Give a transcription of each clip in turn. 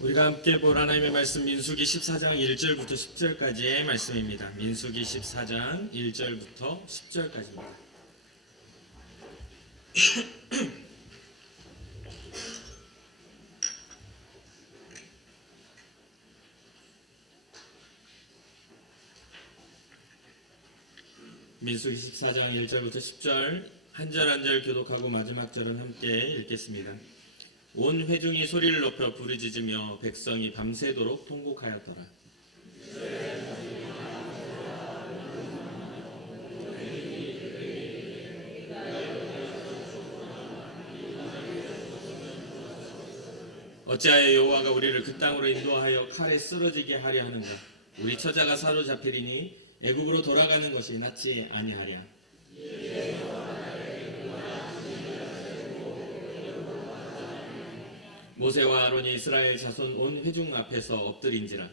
우리가 함께 볼 하나님의 말씀 민수기 14장 1절부터 10절까지의 말씀입니다. 민수기 14장 1절부터 10절까지입니다. 민수기 14장 1절부터 10절 한 절 한 절 교독하고 마지막 절은 함께 읽겠습니다. 온 회중이 소리를 높여 부르짖으며 백성이 밤새도록 통곡하였더라. 어찌하여 여호와가 우리를 그 땅으로 인도하여 칼에 쓰러지게 하려 하는가? 우리 처자가 사로잡히리니 애국으로 돌아가는 것이 낫지 아니하랴. 모세와 아론이 이스라엘 자손 온 회중 앞에서 엎드린지라.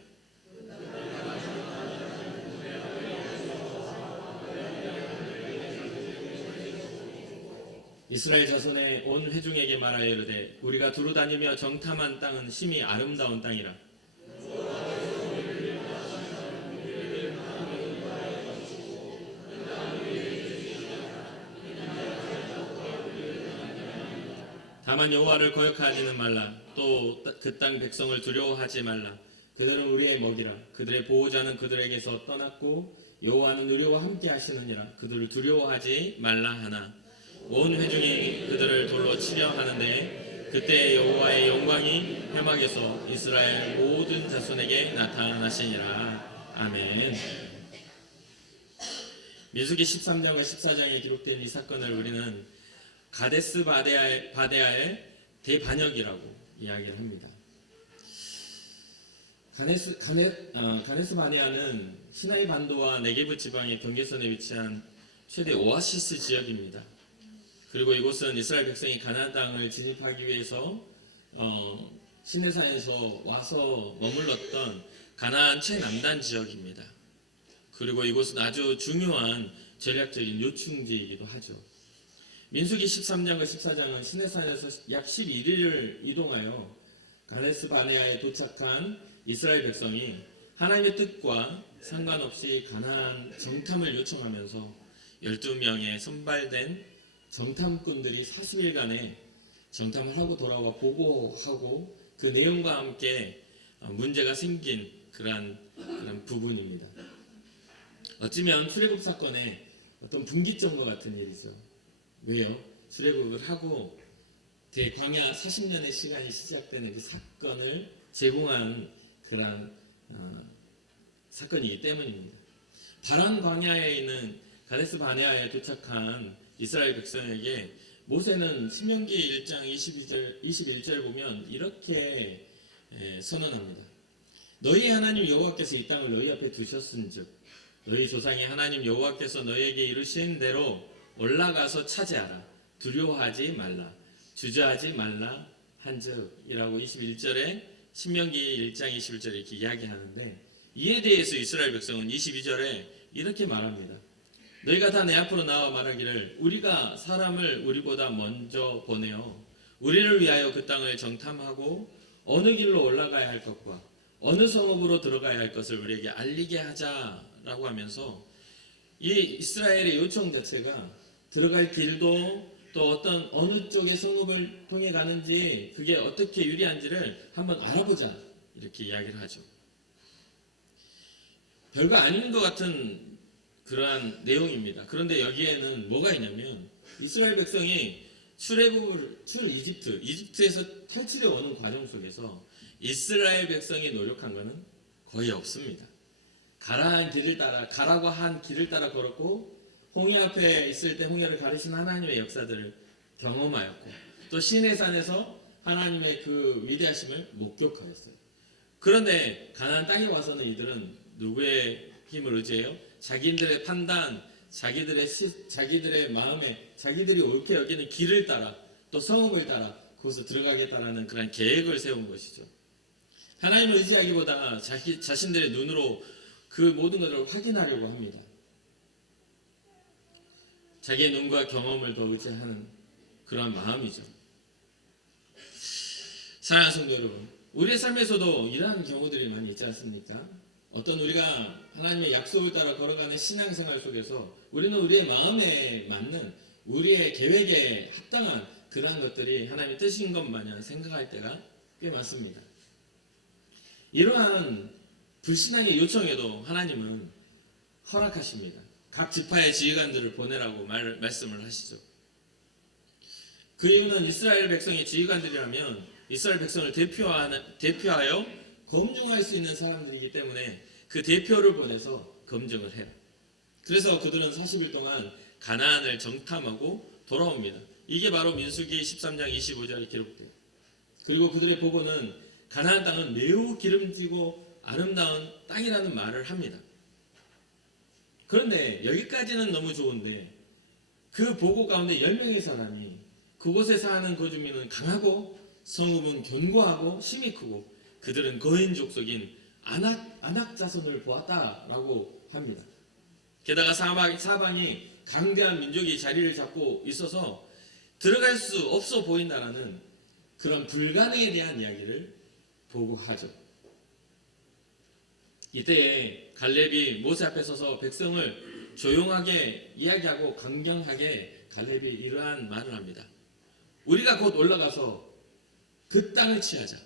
이스라엘 자손의 온 회중에게 말하여 이르되 우리가 두루 다니며 정탐한 땅은 심히 아름다운 땅이라. 다만 여호와를 거역하지는 말라. 또 그 땅 백성을 두려워하지 말라. 그들은 우리의 먹이라. 그들의 보호자는 그들에게서 떠났고 여호와는 우리와 함께 하시느니라. 그들을 두려워하지 말라 하나 온 회중이 그들을 돌로 치려 하는데 그때 여호와의 영광이 회막에서 이스라엘 모든 자손에게 나타나시니라. 아멘. 민수기 13장과 14장에 기록된 이 사건을 우리는 가데스 바네아의 대반역이라고 이야기를 합니다. 가데스 바네아는 시나이 반도와 네게브 지방의 경계선에 위치한 최대 오아시스 지역입니다. 그리고 이곳은 이스라엘 백성이 가나안 땅을 진입하기 위해서 시내산에서 와서 머물렀던 가나안 최남단 지역입니다. 그리고 이곳은 아주 중요한 전략적인 요충지이기도 하죠. 민수기 13장과 14장은 시내산에서 약 11일을 이동하여 가데스 바네아에 도착한 이스라엘 백성이 하나님의 뜻과 상관없이 가나안 정탐을 요청하면서 12명의 선발된 정탐꾼들이 40일간의 정탐을 하고 돌아와 보고하고 그 내용과 함께 문제가 생긴 그런 부분입니다. 어찌면 출애굽 사건의 어떤 분기점과 같은 일이죠. 왜요? 출애굽을 하고 대광야 40년의 시간이 시작되는 그 사건을 제공한 그런 사건이기 때문입니다. 바란 광야에 있는 가데스 바네아에 도착한 이스라엘 백성에게 모세는 신명기 1장 21절 보면 이렇게 선언합니다. 너희 하나님 여호와께서 이 땅을 너희 앞에 두셨은즉 너희 조상의 하나님 여호와께서 너희에게 이루신 대로 올라가서 차지하라. 두려워하지 말라. 주저하지 말라 한즉 이라고 21절에 신명기 1장 21절에 이렇게 이야기하는데 이에 대해서 이스라엘 백성은 22절에 이렇게 말합니다. 너희가 다 내 앞으로 나와 말하기를 우리가 사람을 우리보다 먼저 보내어 우리를 위하여 그 땅을 정탐하고 어느 길로 올라가야 할 것과 어느 성읍으로 들어가야 할 것을 우리에게 알리게 하자라고 하면서 이 이스라엘의 요청 자체가 들어갈 길도 또 어느 쪽의 성읍을 통해 가는지 그게 어떻게 유리한지를 한번 알아보자 이렇게 이야기를 하죠. 별거 아닌 것 같은 그러한 내용입니다. 그런데 여기에는 뭐가 있냐면 이스라엘 백성이 이집트에서 탈출해 오는 과정 속에서 이스라엘 백성이 노력한 것은 거의 없습니다. 가라고 한 길을 따라 걸었고 홍해 앞에 있을 때 홍해를 가르신 하나님의 역사들을 경험하였고 또 시내산에서 하나님의 그 위대하심을 목격하였어요. 그런데 가나안 땅에 와서는 이들은 누구의 힘을 의지해요? 자기들의 판단, 자기들의 마음에 자기들이 옳게 여기는 길을 따라 또 성읍을 따라 그곳에 들어가겠다라는 그런 계획을 세운 것이죠. 하나님을 의지하기보다 자신들의 눈으로 그 모든 것을 확인하려고 합니다. 자기의 눈과 경험을 더 의지하는 그러한 마음이죠. 사랑하는 성도 여러분, 우리의 삶에서도 이러한 경우들이 많이 있지 않습니까? 어떤 우리가 하나님의 약속을 따라 걸어가는 신앙생활 속에서 우리는 우리의 마음에 맞는 우리의 계획에 합당한 그러한 것들이 하나님의 뜻인 것 마냥 생각할 때가 꽤 많습니다. 이러한 불신앙의 요청에도 하나님은 허락하십니다. 각 지파의 지휘관들을 보내라고 말씀을 하시죠. 그 이유는 이스라엘 백성의 지휘관들이라면 이스라엘 백성을 대표하여 검증할 수 있는 사람들이기 때문에 그 대표를 보내서 검증을 해요. 그래서 그들은 40일 동안 가나안을 정탐하고 돌아옵니다. 이게 바로 민수기 13장 25절에 기록돼요. 그리고 그들의 보고는 가나안 땅은 매우 기름지고 아름다운 땅이라는 말을 합니다. 그런데 여기까지는 너무 좋은데 그 보고 가운데 10명의 사람이 그곳에 사는 거주민은 강하고 성읍은 견고하고 힘이 크고 그들은 거인 족속인 아낙 자손을 보았다라고 합니다. 게다가 사방이 강대한 민족이 자리를 잡고 있어서 들어갈 수 없어 보인다라는 그런 불가능에 대한 이야기를 보고하죠. 이때에 갈렙이 모세 앞에 서서 백성을 조용하게 이야기하고 강경하게 갈렙이 이러한 말을 합니다. 우리가 곧 올라가서 그 땅을 취하자.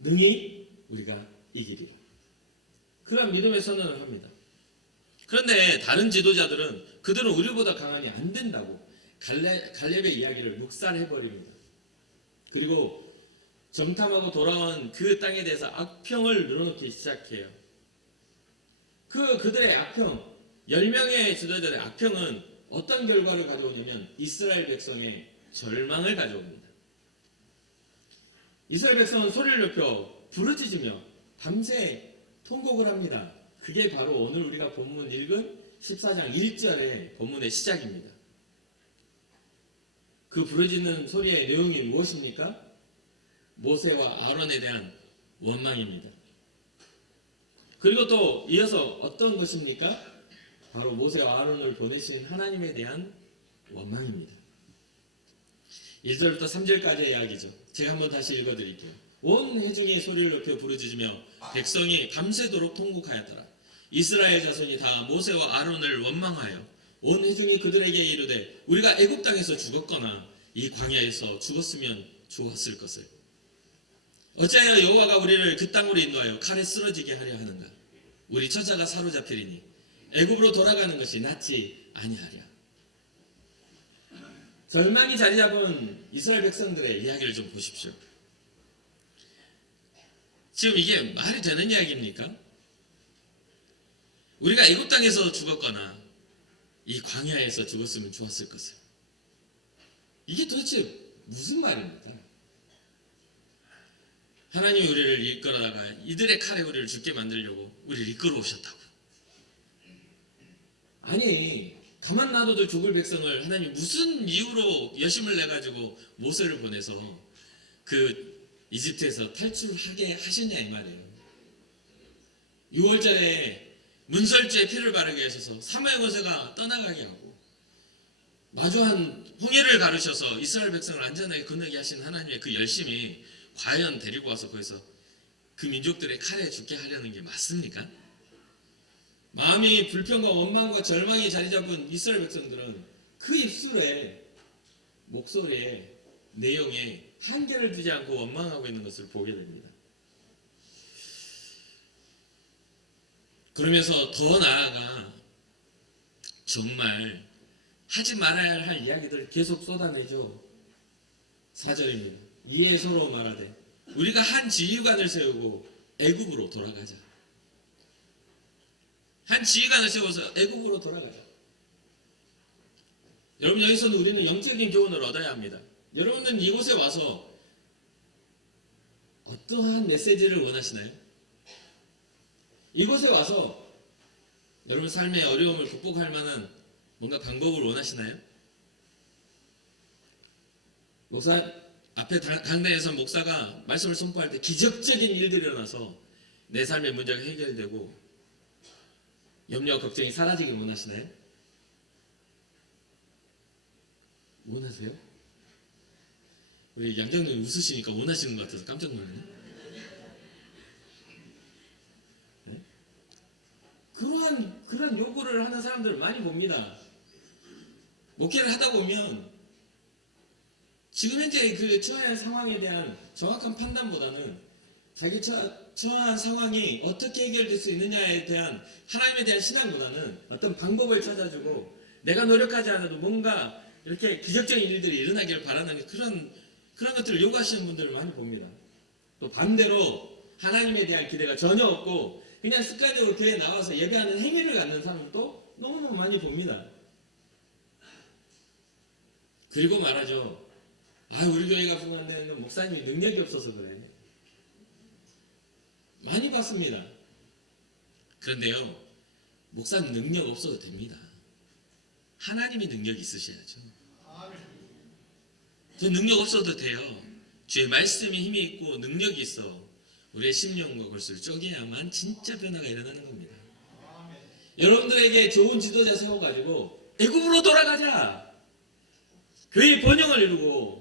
능히 우리가 이기리라. 그런 믿음의 선언을 합니다. 그런데 다른 지도자들은 그들은 우리보다 강하니 안 된다고 갈렙의 이야기를 묵살해버립니다. 그리고 정탐하고 돌아온 그 땅에 대해서 악평을 늘어놓기 시작해요. 그들의 악평, 10명의 지도자들의 악평은 어떤 결과를 가져오냐면 이스라엘 백성의 절망을 가져옵니다. 이스라엘 백성은 소리를 높여 부르짖으며 밤새 통곡을 합니다. 그게 바로 오늘 우리가 본문 읽은 14장 1절의 본문의 시작입니다. 그 부르짖는 소리의 내용이 무엇입니까? 모세와 아론에 대한 원망입니다. 그리고 또 이어서 어떤 것입니까? 바로 모세와 아론을 보내신 하나님에 대한 원망입니다. 1절부터 3절까지의 이야기죠. 제가 한번 다시 읽어드릴게요. 온 회중이 소리를 높여 부르짖으며 백성이 밤새도록 통곡하였더라. 이스라엘 자손이 다 모세와 아론을 원망하여 온 회중이 그들에게 이르되 우리가 애굽 땅에서 죽었거나 이 광야에서 죽었으면 좋았을 것을 어찌하여 여호와가 우리를 그 땅으로 인도하여 칼에 쓰러지게 하려 하는가? 우리 처자가 사로잡히리니 애굽으로 돌아가는 것이 낫지 아니하랴. 절망이 자리 잡은 이스라엘 백성들의 이야기를 좀 보십시오. 지금 이게 말이 되는 이야기입니까? 우리가 애굽 땅에서 죽었거나 이 광야에서 죽었으면 좋았을 것을. 이게 도대체 무슨 말입니까? 하나님이 우리를 이끌어다가 이들의 칼에 우리를 죽게 만들려고 우리를 이끌어 오셨다고. 아니 가만 놔둬도 죽을 백성을 하나님이 무슨 이유로 여심을 내가지고 모세를 보내서 그 이집트에서 탈출하게 하시냐 이 말이에요. 6월절에 문설주에 피를 바르게 하셔서 사마의 권세가 떠나가게 하고 마주한 홍해를 가르셔서 이스라엘 백성을 안전하게 건너게 하신 하나님의 그 열심이 과연 데리고 와서 거기서 그 민족들의 칼에 죽게 하려는 게 맞습니까? 마음이 불평과 원망과 절망이 자리 잡은 이스라엘 백성들은 그 입술에 목소리에 내용에 한계를 두지 않고 원망하고 있는 것을 보게 됩니다. 그러면서 더 나아가 정말 하지 말아야 할 이야기들을 계속 쏟아내죠. 4절입니다. 이에 서로 말하되 우리가 한 지휘관을 세우고 애굽으로 돌아가자. 한 지휘관을 세워서 애굽으로 돌아가자. 여러분 여기서는 우리는 영적인 교훈을 얻어야 합니다. 여러분은 이곳에 와서 어떠한 메시지를 원하시나요? 이곳에 와서 여러분 삶의 어려움을 극복할 만한 뭔가 방법을 원하시나요? 목사 앞에 강단에서 목사가 말씀을 선포할 때 기적적인 일들이 일어나서 내 삶의 문제가 해결되고 염려와 걱정이 사라지길 원하시나요? 원하세요? 우리 양장님 웃으시니까 원하시는 것 같아서 깜짝 놀라네. 그런 요구를 하는 사람들을 많이 봅니다. 목회를 하다 보면 지금 현재 그 처한 상황에 대한 정확한 판단보다는 자기 처한 상황이 어떻게 해결될 수 있느냐에 대한 하나님에 대한 신앙보다는 어떤 방법을 찾아주고 내가 노력하지 않아도 뭔가 이렇게 기적적인 일들이 일어나기를 바라는 그런 것들을 요구하시는 분들을 많이 봅니다. 또 반대로 하나님에 대한 기대가 전혀 없고 그냥 습관적으로 교회에 나와서 예배하는 행위를 갖는 사람도 너무너무 많이 봅니다. 그리고 말하죠. 우리 교회가 부흥한다는 건 목사님이 능력이 없어서 그래. 많이 봤습니다. 그런데요, 목사는 능력 없어도 됩니다. 하나님이 능력이 있으셔야죠. 저 능력 없어도 돼요. 주의 말씀에 힘이 있고 능력이 있어 우리의 심령과 골수를 쪼개야만 진짜 변화가 일어나는 겁니다. 여러분들에게 좋은 지도자 세워가지고 애굽으로 돌아가자. 교회의 번영을 이루고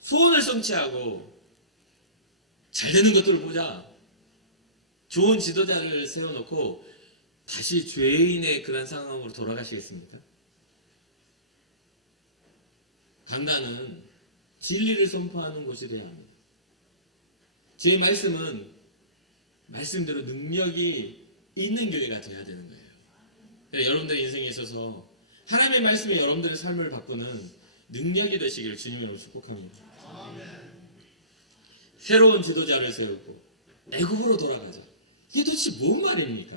소원을 성취하고 잘 되는 것들을 보자. 좋은 지도자를 세워놓고 다시 죄인의 그런 상황으로 돌아가시겠습니까? 강단은 진리를 선포하는 곳이 되어야 합니다. 제 말씀은 말씀대로 능력이 있는 교회가 되어야 되는 거예요. 그러니까 여러분들의 인생에 있어서 하나님의 말씀이 여러분들의 삶을 바꾸는 능력이 되시기를 주님으로 축복합니다. 새로운 지도자를 세우고 애국으로 돌아가자. 이게 도대체 뭔 말입니까?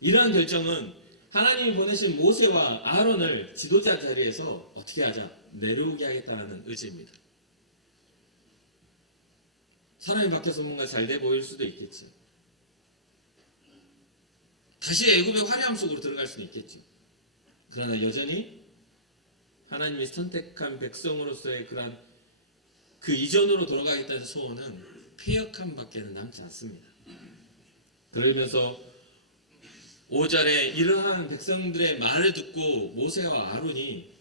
이러한 결정은 하나님이 보내신 모세와 아론을 지도자 자리에서 어떻게 하자? 내려오게 하겠다는 의지입니다. 사람이 바뀌어서 뭔가 잘 돼 보일 수도 있겠지. 다시 애굽의 화려함 속으로 들어갈 수는 있겠지. 그러나 여전히 하나님이 선택한 백성으로서의 그 이전으로 돌아가겠다는 소원은 폐역함밖에는 남지 않습니다. 그러면서 5절에 이러한 백성들의 말을 듣고 모세와 아론이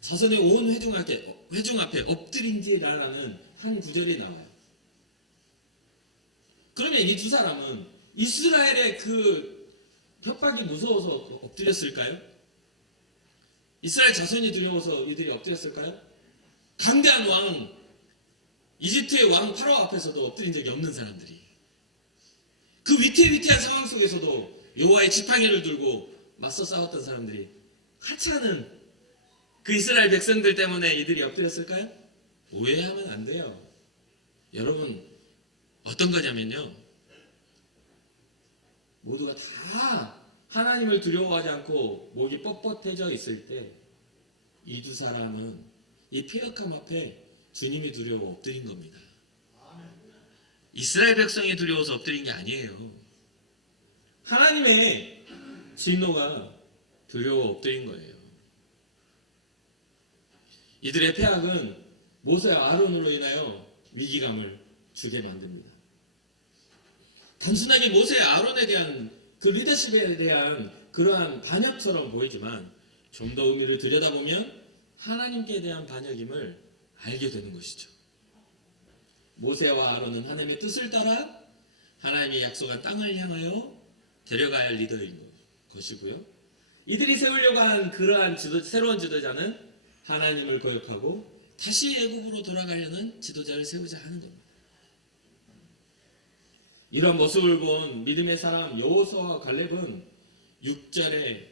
자손의 온 회중 앞에 엎드린지라라는 한 구절이 나와요. 그러면 이 두 사람은 이스라엘의 그 협박이 무서워서 엎드렸을까요? 이스라엘 자손이 두려워서 이들이 엎드렸을까요? 강대한 왕, 이집트의 왕 파라오 앞에서도 엎드린 적이 없는 사람들이 그 위태위태한 상황 속에서도 여호와의 지팡이를 들고 맞서 싸웠던 사람들이 하찮은 그 이스라엘 백성들 때문에 이들이 엎드렸을까요? 오해하면 안 돼요. 여러분 어떤 거냐면요, 모두가 다 하나님을 두려워하지 않고 목이 뻣뻣해져 있을 때 이 두 사람은 이 폐역함 앞에 주님이 두려워 엎드린 겁니다. 이스라엘 백성이 두려워서 엎드린 게 아니에요. 하나님의 진노가 두려워 엎드린 거예요. 이들의 폐악은 모세와 아론으로 인하여 위기감을 주게 만듭니다. 단순하게 모세와 아론에 대한 그 리더십에 대한 그러한 반역처럼 보이지만 좀 더 의미를 들여다보면 하나님께 대한 반역임을 알게 되는 것이죠. 모세와 아론은 하나님의 뜻을 따라 하나님이 약속한 땅을 향하여 데려가야 할 리더인 것이고요. 이들이 세우려고 한 그러한 새로운 지도자는 하나님을 거역하고 다시 애굽으로 돌아가려는 지도자를 세우자 하는 겁니다. 이런 모습을 본 믿음의 사람 여호수아와 갈렙은 6절에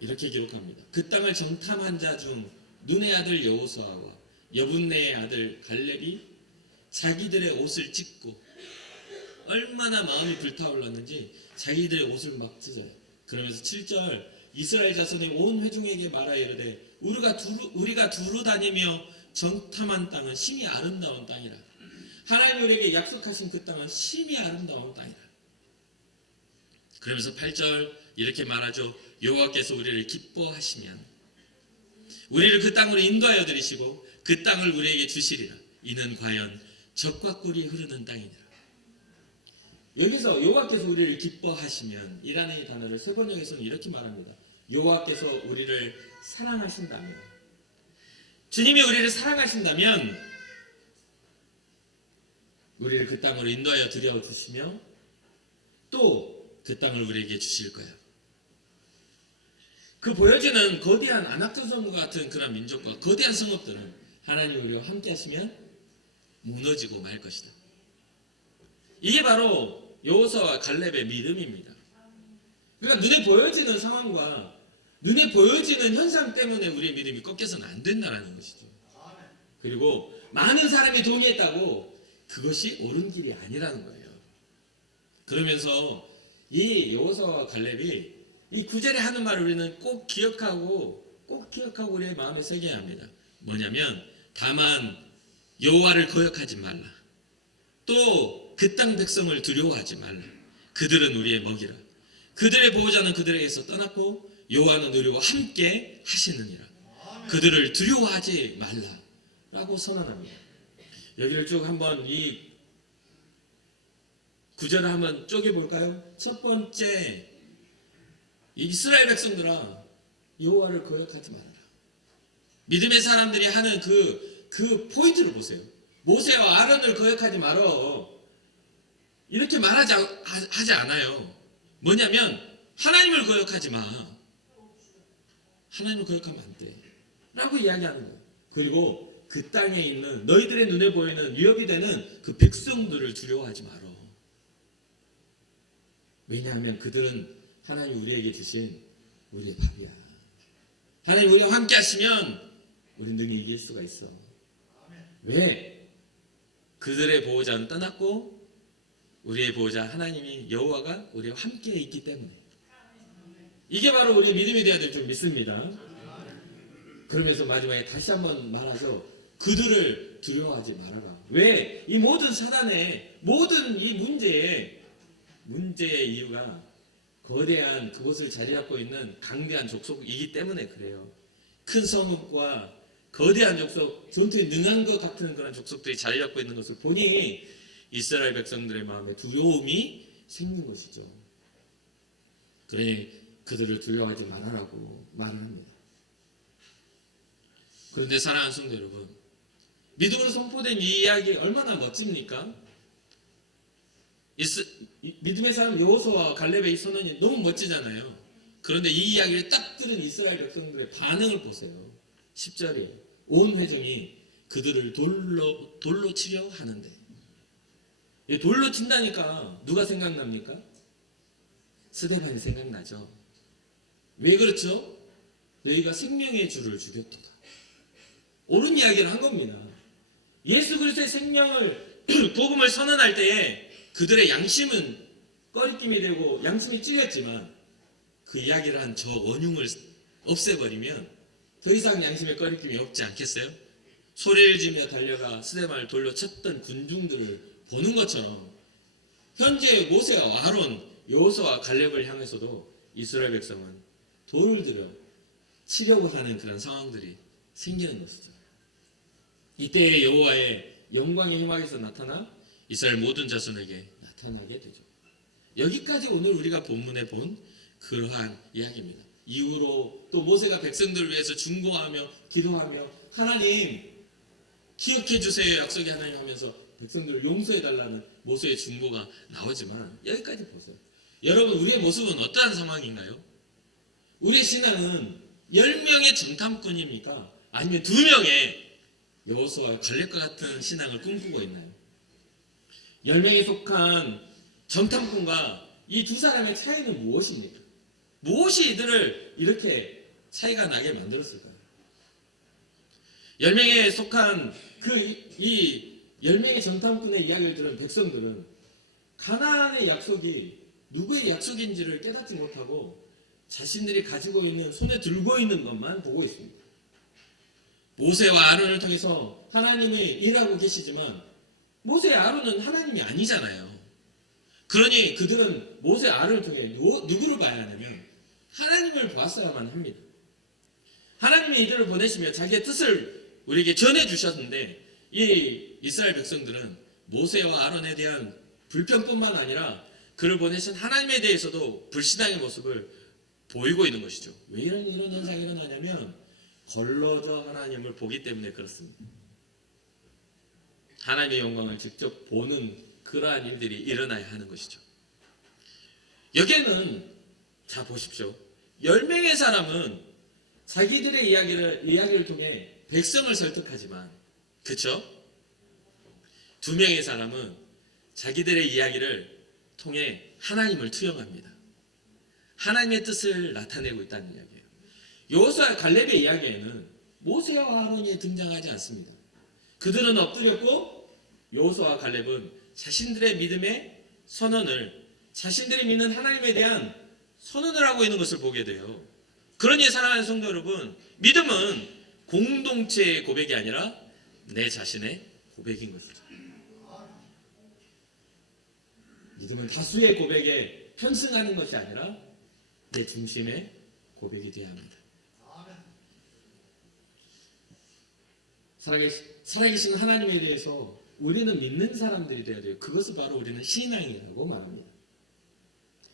이렇게 기록합니다. 그 땅을 정탐한 자 중 눈의 아들 여호수아와 여분네의 아들 갈렙이 자기들의 옷을 찢고 얼마나 마음이 불타올랐는지 자기들의 옷을 막 찢어요. 그러면서 7절 이스라엘 자손의 온 회중에게 말하여 이르되 우리가 두루 다니며 정탐한 땅은 심히 아름다운 땅이라. 하나님 우리에게 약속하신 그 땅은 심히 아름다운 땅이라. 그러면서 8절 이렇게 말하죠. 여호와께서 우리를 기뻐하시면 우리를 그 땅으로 인도하여 들이시고 그 땅을 우리에게 주시리라. 이는 과연 젖과 꿀이 흐르는 땅이니라. 여기서 여호와께서 우리를 기뻐하시면 이라는 이 단어를 세번역에서는 이렇게 말합니다. 여호와께서 우리를 사랑하신다면, 주님이 우리를 사랑하신다면 우리를 그 땅으로 인도하여 들여주시며 또 그 땅을 우리에게 주실 거야. 그 보여지는 거대한 안악조선과 같은 그런 민족과 거대한 성읍들은 하나님 우리와 함께 하시면 무너지고 말 것이다. 이게 바로 여호수아와 갈렙의 믿음입니다. 그러니까 눈에 보여지는 상황과 눈에 보여지는 현상 때문에 우리의 믿음이 꺾여서는 안 된다는 것이죠. 그리고 많은 사람이 동의했다고 그것이 옳은 길이 아니라는 거예요. 그러면서 이 여호수아와 갈렙이 이 9절에 하는 말을 우리는 꼭 기억하고 우리의 마음에 새겨야 합니다. 뭐냐면 다만 여호와를 거역하지 말라. 또 그 땅 백성을 두려워하지 말라. 그들은 우리의 먹이라. 그들의 보호자는 그들에게서 떠났고 여호와는 우리와 함께 하시느니라. 그들을 두려워하지 말라 라고 선언합니다. 여기를 쭉 한번 이 구절을 한번 쪼개볼까요? 첫 번째, 이스라엘 백성들아 여호와를 거역하지 말아라. 믿음의 사람들이 하는 그 포인트를 보세요. 모세와 아론을 거역하지 말어. 이렇게 하지 않아요. 뭐냐면 하나님을 거역하지 마. 하나님을 거역하면 안 돼. 라고 이야기하는 거예요. 그리고 그 땅에 있는 너희들의 눈에 보이는 위협이 되는 그 백성들을 두려워하지 말어. 왜냐하면 그들은 하나님 우리에게 주신 우리의 밥이야. 하나님 우리와 함께 하시면 우리는 능히 이길 수가 있어. 왜? 그들의 보호자는 떠났고 우리의 보호자 하나님이 여호와가 우리와 함께 있기 때문에. 이게 바로 우리의 믿음이 되어야 될 줄 믿습니다. 그러면서 마지막에 다시 한번 말하죠. 그들을 두려워하지 말아라. 왜? 이 모든 사단의 모든 이 문제의 이유가 거대한 그곳을 자리 잡고 있는 강대한 족속이기 때문에 그래요. 큰 성읍과 거대한 족속, 전투에 능한 것 같은 그런 족속들이 자리 잡고 있는 것을 보니 이스라엘 백성들의 마음에 두려움이 생긴 것이죠. 그러니 그들을 두려워하지 말아라고 말을 합니다. 그런데 사랑하는 성도 여러분, 믿음으로 선포된 이 이야기 얼마나 멋집니까? 믿음의 사람 여호수아와 갈렙의 이 선언이 너무 멋지잖아요. 그런데 이 이야기를 딱 들은 이스라엘 백성들의 반응을 보세요. 10절에 온 회중이 그들을 돌로 치려 하는데, 돌로 친다니까 누가 생각납니까? 스데반이 생각나죠. 왜 그렇죠? 너희가 생명의 주를 죽였도다. 옳은 이야기를 한 겁니다. 예수 그리스도의 생명을 복음을 선언할 때에 그들의 양심은 꺼리낌이 되고 양심이 찔렸지만 그 이야기를 한 저 원흉을 없애버리면 더 이상 양심의 꺼리낌이 없지 않겠어요? 소리를 지며 달려가 스데반을 돌려 쳤던 군중들을 보는 것처럼 현재 모세와 아론, 여호수아와 갈렙을 향해서도 이스라엘 백성은 돌을 들여 치려고 하는 그런 상황들이 생기는 것이죠. 이때 여호와의 영광의 희망에서 나타나 이스라엘 모든 자손에게 나타나게 되죠. 여기까지 오늘 우리가 본문에 본 그러한 이야기입니다. 이후로 또 모세가 백성들을 위해서 중보하며 기도하며 하나님 기억해 주세요 약속의 하나님 하면서 백성들을 용서해 달라는 모세의 중보가 나오지만 여기까지 보세요. 여러분 우리의 모습은 어떠한 상황인가요? 우리의 신앙은 10명의 정탐꾼입니까? 아니면 2명의 여호수아와 갈렙과 같은 신앙을 꿈꾸고 있나요? 10명에 속한 정탐꾼과 이 두 사람의 차이는 무엇입니까? 무엇이 이들을 이렇게 차이가 나게 만들었을까요? 10명에 속한 이 10명의 정탐꾼의 이야기를 들은 백성들은 가나안의 약속이 누구의 약속인지를 깨닫지 못하고 자신들이 가지고 있는 손에 들고 있는 것만 보고 있습니다. 모세와 아론을 통해서 하나님이 일하고 계시지만 모세 아론은 하나님이 아니잖아요. 그러니 그들은 모세 아론을 통해 누구를 봐야 하냐면 하나님을 보았어야만 합니다. 하나님이 이들을 보내시며 자기의 뜻을 우리에게 전해주셨는데 이 이스라엘 백성들은 모세와 아론에 대한 불평뿐만 아니라 그를 보내신 하나님에 대해서도 불신앙의 모습을 보이고 있는 것이죠. 왜 이런 현상이 일어나냐면 걸러져 하나님을 보기 때문에 그렇습니다. 하나님의 영광을 직접 보는 그러한 일들이 일어나야 하는 것이죠. 여기에는 자 보십시오. 10명의 사람은 자기들의 이야기를 통해 백성을 설득하지만, 그쵸? 2명의 사람은 자기들의 이야기를 통해 하나님을 투영합니다. 하나님의 뜻을 나타내고 있다는 이야기예요. 여호수아 갈렙의 이야기에는 모세와 아론이 등장하지 않습니다. 그들은 엎드렸고 여호수아 갈렙은 자신들의 믿음의 선언을, 자신들이 믿는 하나님에 대한 선언을 하고 있는 것을 보게 돼요. 그러니 사랑하는 성도 여러분, 믿음은 공동체의 고백이 아니라 내 자신의 고백인 것이죠. 믿음은 다수의 고백에 편승하는 것이 아니라 내 중심의 고백이 되어야 합니다. 살아계신 하나님에 대해서 우리는 믿는 사람들이 되어야 돼요. 그것을 바로 우리는 신앙이라고 말합니다.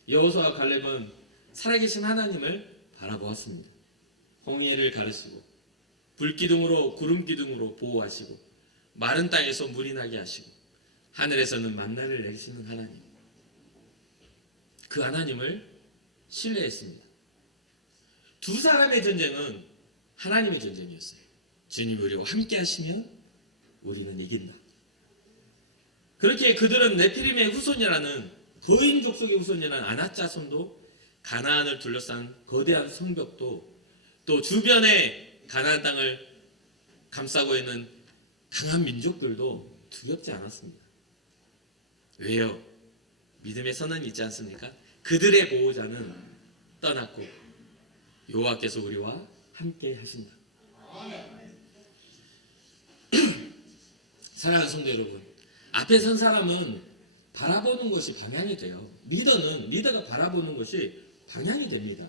여호수아와 갈렙은 살아계신 하나님을 바라보았습니다. 홍해를 가르시고 불기둥으로 구름기둥으로 보호하시고 마른 땅에서 물이 나게 하시고 하늘에서는 만나를 내리시는 하나님, 그 하나님을 신뢰했습니다. 2 사람의 전쟁은 하나님의 전쟁이었어요. 주님 우리와 함께 하시면 우리는 이긴다. 그렇게 그들은 네피림의 후손이라는, 거인 족속의 후손이라는 아낙 자손도, 가나안을 둘러싼 거대한 성벽도, 또 주변에 가나안 땅을 감싸고 있는 강한 민족들도 두렵지 않았습니다. 왜요? 믿음의 선언이 있지 않습니까? 그들의 보호자는 떠났고 여호와께서 우리와 함께 하신다. 사랑하는 성도 여러분, 앞에 선 사람은 바라보는 것이 방향이 돼요. 리더가 바라보는 것이 방향이 됩니다.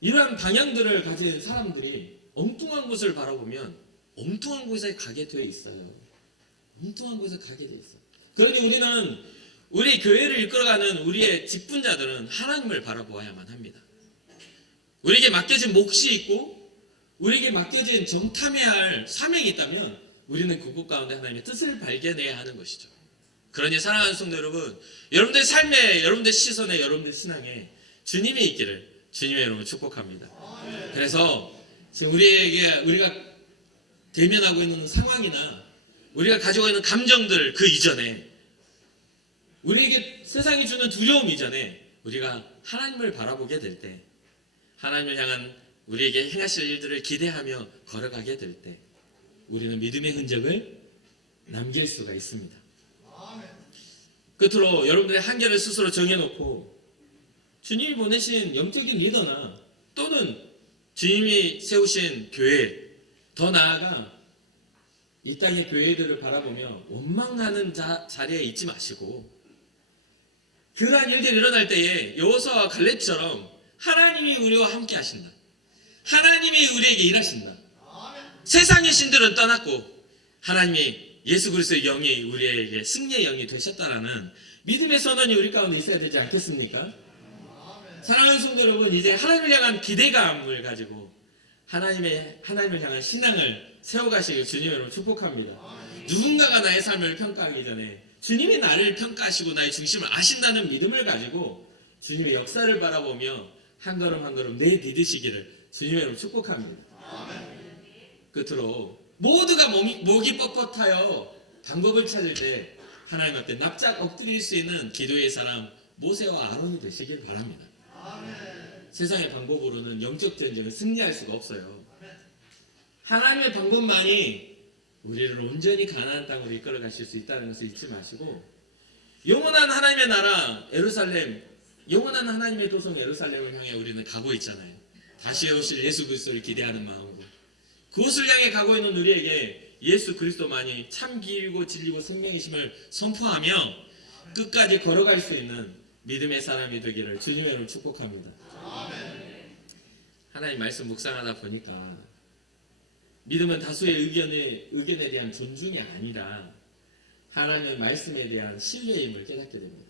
이러한 방향들을 가진 사람들이 엉뚱한 곳을 바라보면 엉뚱한 곳에 가게 되어 있어요. 엉뚱한 곳에 가게 되어 있어요. 그러니 우리는, 우리 교회를 이끌어가는 우리의 직분자들은 하나님을 바라보아야만 합니다. 우리에게 맡겨진 몫이 있고 우리에게 맡겨진 정탐해야 할 사명이 있다면 우리는 그곳 가운데 하나님의 뜻을 발견해야 하는 것이죠. 그러니 사랑하는 성도 여러분, 여러분들의 삶에, 여러분들의 시선에, 여러분들의 신앙에 주님이 있기를 주님의 이름으로 축복합니다. 그래서 지금 우리가 대면하고 있는 상황이나 우리가 가지고 있는 감정들 그 이전에, 우리에게 세상이 주는 두려움 이전에 우리가 하나님을 바라보게 될 때, 하나님을 향한 우리에게 행하실 일들을 기대하며 걸어가게 될 때 우리는 믿음의 흔적을 남길 수가 있습니다. 끝으로 여러분들의 한계를 스스로 정해놓고 주님이 보내신 영적인 리더나 또는 주님이 세우신 교회, 더 나아가 이 땅의 교회들을 바라보며 원망하는 자리에 있지 마시고, 그러한 일들이 일어날 때에 여호수아와 갈렙처럼 하나님이 우리와 함께 하신다, 하나님이 우리에게 일하신다, 세상의 신들은 떠났고 하나님이 예수 그리스도의 영이 우리에게 승리의 영이 되셨다라는 믿음의 선언이 우리 가운데 있어야 되지 않겠습니까? 사랑하는 성도 여러분, 이제 하나님을 향한 기대감을 가지고 하나님을 향한 신앙을 세워가시길 주님의 이름으로 축복합니다. 누군가가 나의 삶을 평가하기 전에 주님이 나를 평가하시고 나의 중심을 아신다는 믿음을 가지고 주님의 역사를 바라보며 한 걸음 한 걸음 내디디시기를 주님의 이름으로 축복합니다. 끝으로 모두가 목이 뻣뻣하여 방법을 찾을 때 하나님 앞에 납작 엎드릴 수 있는 기도의 사람 모세와 아론이 되시길 바랍니다. 세상의 방법으로는 영적 전쟁을 승리할 수가 없어요. 하나님의 방법만이 우리를 온전히 가나안 땅으로 이끌어 가실 수 있다는 것을 잊지 마시고, 영원한 하나님의 나라 예루살렘, 영원한 하나님의 도성 예루살렘을 향해 우리는 가고 있잖아요. 다시 오실 예수 그리스도를 기대하는 마음으로 그곳을 향해 가고 있는 우리에게 예수 그리스도만이 참 길고 진리고 생명이심을 선포하며 끝까지 걸어갈 수 있는 믿음의 사람이 되기를 주님의 이름으로 축복합니다. 하나님 말씀 묵상하다 보니까 믿음은 다수의 의견에 대한 존중이 아니라 하나님의 말씀에 대한 신뢰임을 깨닫게 됩니다.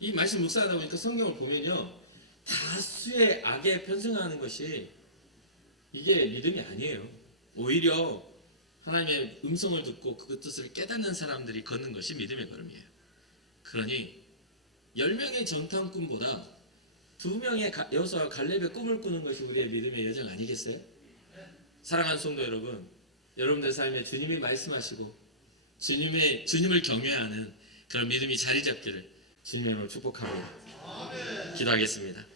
이 말씀 묵상하다 보니까 성경을 보면요, 다수의 악에 편승하는 것이 이게 믿음이 아니에요. 오히려 하나님의 음성을 듣고 그 뜻을 깨닫는 사람들이 걷는 것이 믿음의 걸음이에요. 그러니 10명의 정탐꾼보다 2명의 여호수아와 갈렙의 꿈을 꾸는 것이 우리의 믿음의 여정 아니겠어요? 사랑하는 성도 여러분, 여러분들 삶에 주님이 말씀하시고 주님을 경외하는 그런 믿음이 자리 잡기를 주님의 이름으로 축복하고 기도하겠습니다.